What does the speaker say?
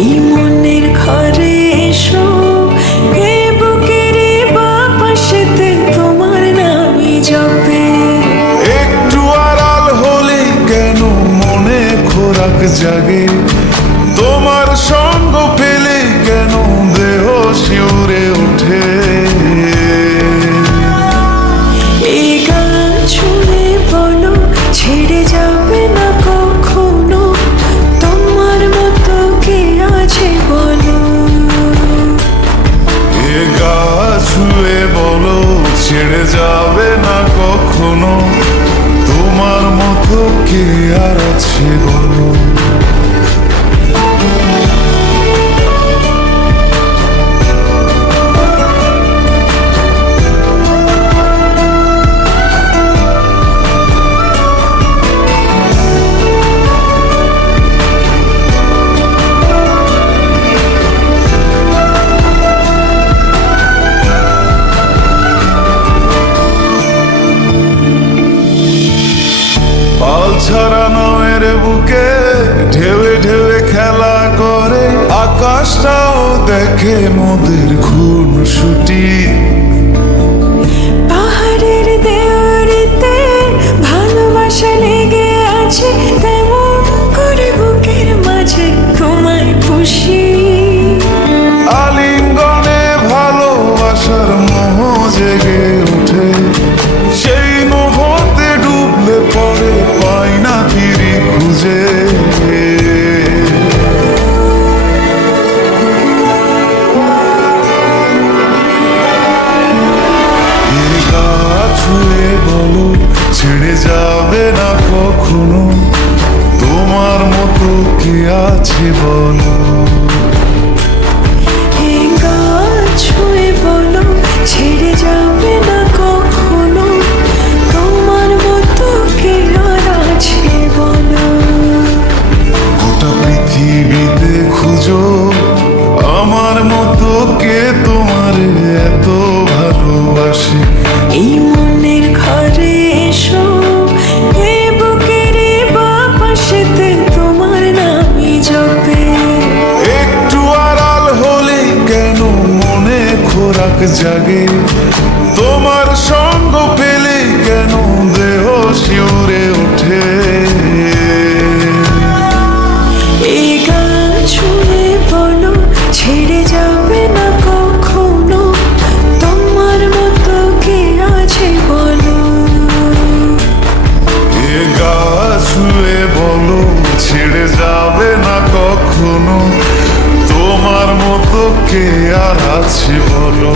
এই মনের ঘরে এসো, এ বুকের বাপাশেতে তোমার নামই জপে। একটু আড়াল হলে কেন মনে খোরাক জাগে, তোমার সঙ্গ পেলে কেন দেহ শিউরে ওঠে। এই গান ছুঁয়ে বলো ছেড়ে যাবে না কখনো, তোমার মতো কে আছে বলো। এ গা ছুঁয়ে বলো ছেড়ে যাবে না কখনো, তোমার মতো কে আর আছে বলো। পাল ছাড়া নয়ের বুকে ঢেউে ঢেউে খেলা করে, আকাশটাও দেখে মোদের খুনসুটি। পাহাড়ের দেওয়ারিতে ভালোবাসা লেগে আছে, তেমন করে বুকের মাঝে তোমায় খুশি। আলিঙ্গনে ভালোবাসার মোহ জেগে ওঠে, সেই মোহতে ডুবলে পরে পাই না তীরে খুঁজে। ছুঁয়ে বলো ছেড়ে যাবে না কখনো, তোমার মতো কে আছে বলো। এই গান ছুঁয়ে বলো ছেড়ে যাবে না কখনো, তোমার মতো কে আর আছে বলো। গোটা পৃথিবীতে খুঁজো আমার মতো কে তোমার এত ভালোবাসে। এই মনের ঘরে এসো, এ বুকের বাপাশেতে তোমার নামই জপে। একটু আড়াল হলে কেন মনে খোরাক জাগে, তোমার সঙ্গ পেলে কেন দেহ শিউরে ওঠে। এই গান ছুঁয়ে বলো ছেড়ে যাবে না কখনো, তোমার মতো কে আছে বলো। এ গা ছুঁয়ে বলো ছেড়ে যাবে না কখনো, তোমার মতো কে আর আছে বলো।